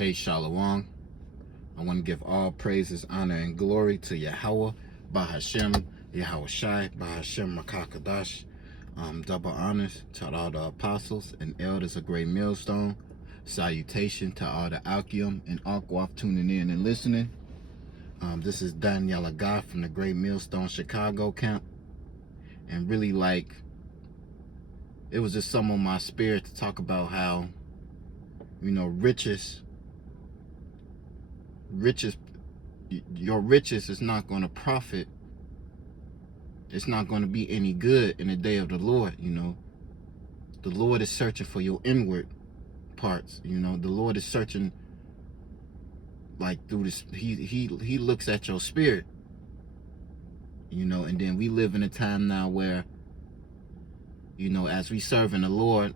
Hey, Shalom. I want to give all praises, honor, and glory to Yahweh, Bahashem, Yahweh Shai, Bahashem Makakadash. Double honors to all the apostles and elders of Great Millstone. Salutation to all the Alkium and Alkwaf tuning in and listening. This is Daniel Agah from the Great Millstone Chicago camp. And really, it was just some on my spirit to talk about how, riches, your riches is not going to profit. It's not going to be any good in the day of the Lord. The Lord is searching for your inward parts. The Lord is searching through this. He looks at your spirit. And then we live in a time now where, as we serve in the Lord,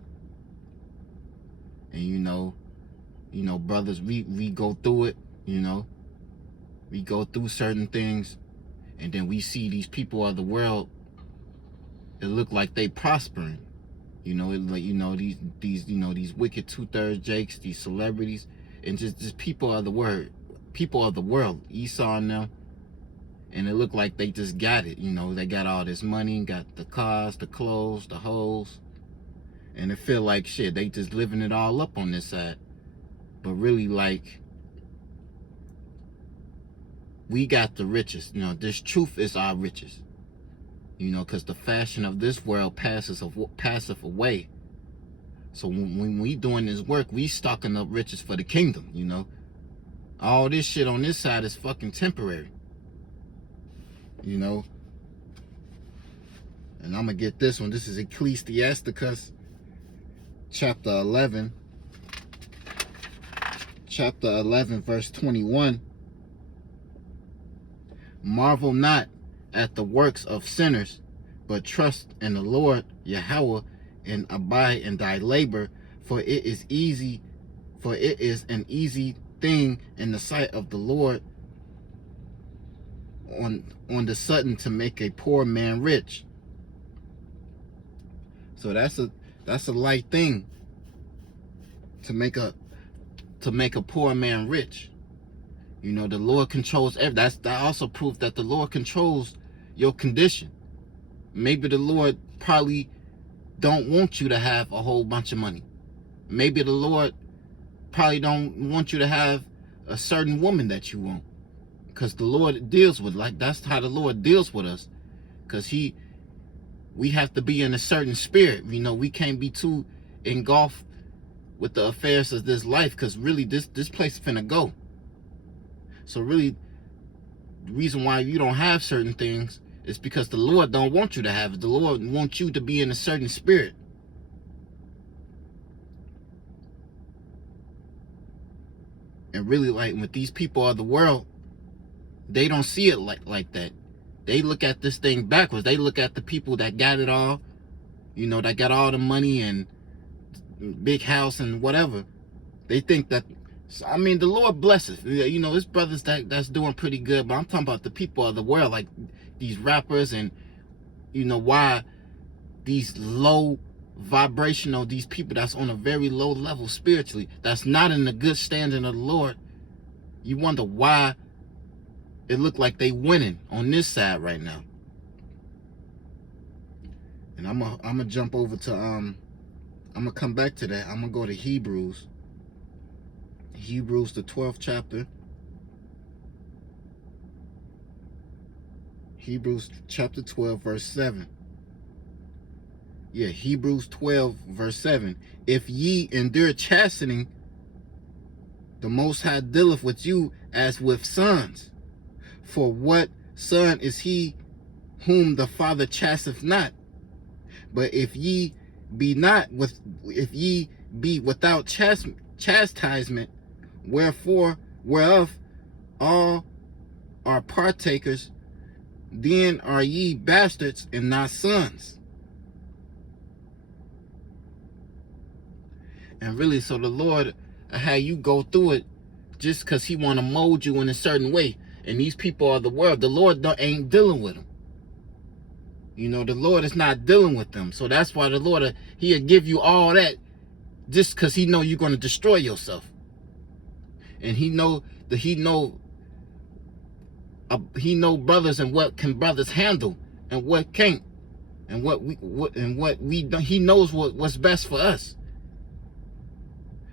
and brothers, we go through it. We go through certain things, and then we see these people of the world. It look like they prospering. These wicked 2/3 Jakes, these celebrities, and just people of the world, Esau and them. And it look like they just got it. They got all this money, got the cars, the clothes, the hoes, and it feel like shit. They just living it all up on this side, but really, we got the riches. This truth is our riches. Because the fashion of this world passeth away. So when we doing this work, we stocking up riches for the kingdom. All this shit on this side is fucking temporary. And I'm gonna get this one. This is Ecclesiasticus chapter 11 verse 21. Marvel not at the works of sinners, but trust in the Lord Yahweh, and abide in thy labor, for it is an easy thing in the sight of the Lord on the sudden to make a poor man rich. So that's a light thing to make a poor man rich. The Lord controls everything. That also proves that the Lord controls your condition. Maybe the Lord probably don't want you to have a whole bunch of money. Maybe the Lord probably don't want you to have a certain woman that you want. Because the Lord deals with, that's how the Lord deals with us. Because we have to be in a certain spirit. We can't be too engulfed with the affairs of this life, because really this place is finna go. So really, the reason why you don't have certain things is because the Lord don't want you to have it. The Lord wants you to be in a certain spirit. And really, with these people of the world, they don't see it like that. They look at this thing backwards. They look at the people that got it all, that got all the money and big house and whatever. They think that, the Lord blesses. There's brothers that's doing pretty good, but I'm talking about the people of the world, like these rappers, and why these low vibrational, these people that's on a very low level spiritually, that's not in the good standing of the Lord. You wonder why it look like they winning on this side right now. And I'm gonna jump over to I'm gonna come back to that. I'm gonna go to Hebrews, the 12th chapter. Hebrews chapter 12 verse 7. Yeah, Hebrews 12 verse 7. If ye endure chastening, the Most High dealeth with you as with sons. For what son is he whom the Father chasteneth not? But if ye be without chastisement, whereof all are partakers, then are ye bastards and not sons. And really, so the Lord how you go through it just because he want to mold you in a certain way. And these people of the world, the Lord ain't dealing with them. The Lord is not dealing with them. So that's why the Lord, he'll give you all that just because he know you're going to destroy yourself. and he know that he know brothers and what can brothers handle and what can't, and what we don't. He knows what's best for us.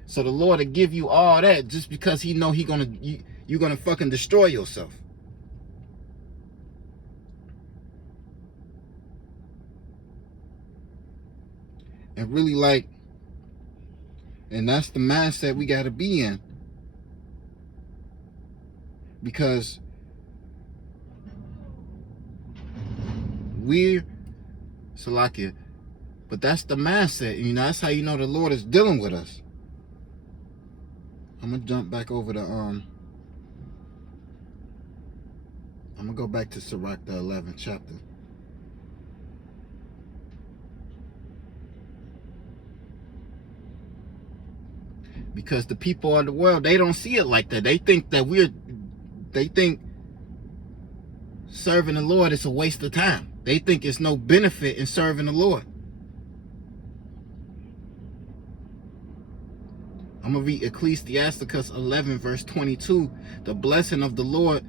So the Lord will give you all that just because he know you're gonna fucking destroy yourself. And really, like, and that's the mindset we gotta be in. Because we're Salakia, but that's the mindset. You know, that's how you know the Lord is dealing with us. I'm gonna jump back over to I'm gonna go back to Sirach, the 11th chapter. Because the people of the world, they don't see it like that. They think serving the Lord is a waste of time. They think it's no benefit in serving the Lord. I'm going to read Ecclesiasticus 11 verse 22. The blessing of the Lord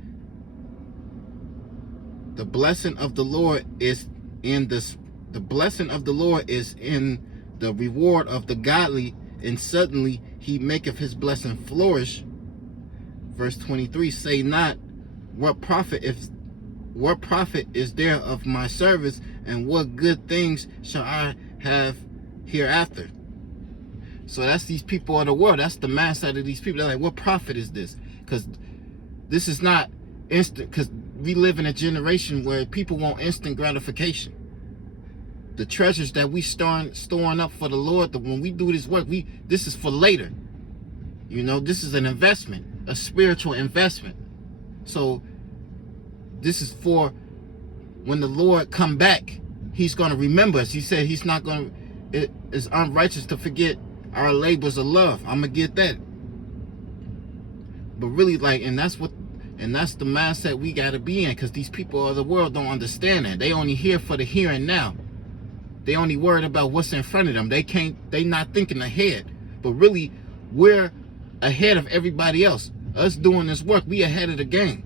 is in the reward of the godly, and suddenly he maketh his blessing flourish. Verse 23, say not, what profit is there of my service, and what good things shall I have hereafter? So that's these people of the world. That's the mindset of these people. They're like, what profit is this? Because this is not instant, because we live in a generation where people want instant gratification. The treasures that we storing up for the Lord, that when we do this work, this is for later. You know, this is an investment, a spiritual investment. So this is for when the Lord come back, he's going to remember us. He said he's not going to, it is unrighteous to forget our labors of love. I'm going to get that. But really, like, and that's the mindset we got to be in, because these people of the world don't understand that. They only here for the here and now. They only worried about what's in front of them. They not thinking ahead. But really, we're ahead of everybody else. Us doing this work, we ahead of the game.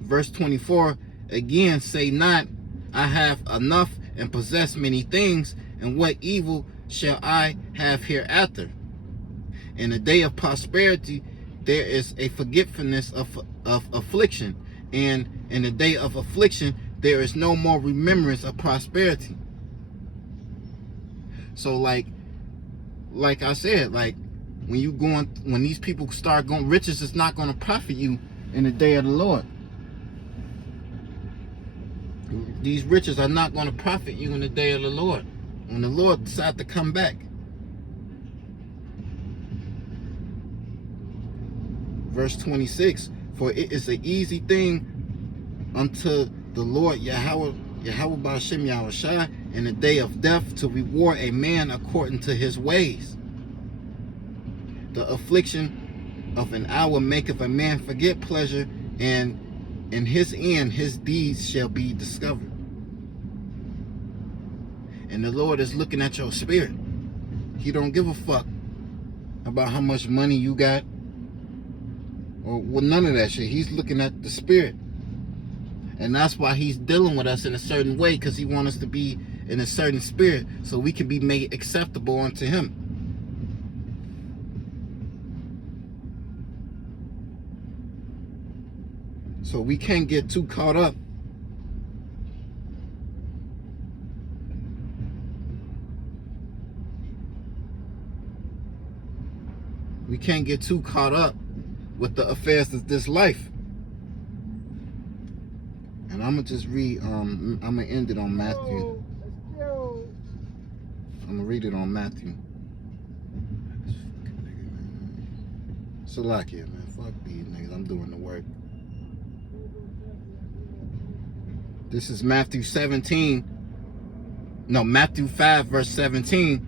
Verse 24, again, say not, I have enough and possess many things, and what evil shall I have hereafter? In the day of prosperity, there is a forgetfulness of affliction, and in the day of affliction, there is no more remembrance of prosperity. So like I said, like when these people start going, riches is not going to profit you in the day of the Lord. These riches are not going to profit you in the day of the Lord, when the Lord decides to come back. Verse 26, for it is an easy thing unto the Lord Yahweh Ba'ashem Yahushua in the day of death to reward a man according to his ways. The affliction of an hour maketh a man forget pleasure, and in his end his deeds shall be discovered. And the Lord is looking at your spirit. He don't give a fuck about how much money you got or none of that shit. He's looking at the spirit. And that's why he's dealing with us in a certain way, because he wants us to be in a certain spirit so we can be made acceptable unto him. So we can't get too caught up. We can't get too caught up with the affairs of this life. And I'm going to just read, I'm going to end it on Matthew. I'm going to read it on Matthew. Salakia, man. Fuck these niggas. I'm doing the work. This is Matthew 5 verse 17.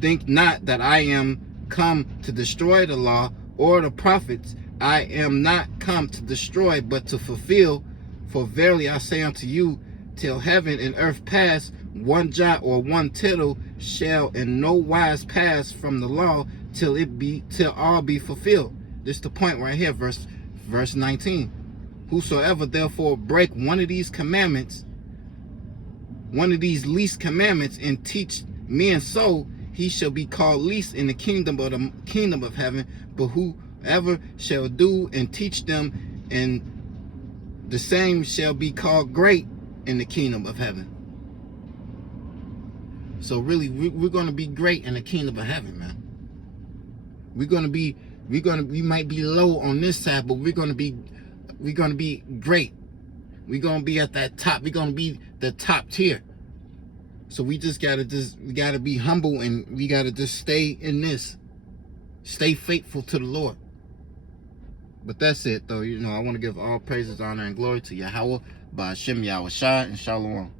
Think not that I am come to destroy the law or the prophets. I am not come to destroy, but to fulfill. For verily I say unto you, till heaven and earth pass, one jot or one tittle shall in no wise pass from the law till all be fulfilled. This is the point right here, verse 19. Whosoever therefore break one of these commandments, one of these least commandments, and teach men so, he shall be called least in the kingdom of heaven. But whoever shall do and teach them, and the same shall be called great in the kingdom of heaven. So really, we're going to be great in the kingdom of heaven, man. We might be low on this side, but we're going to be great. We're going to be at that top. We're going to be the top tier. So we gotta be humble, and we gotta just stay in this. Stay faithful to the Lord. But that's it, though. I want to give all praises, honor, and glory to Yahweh, by Hashem Yahushua, and Shalom.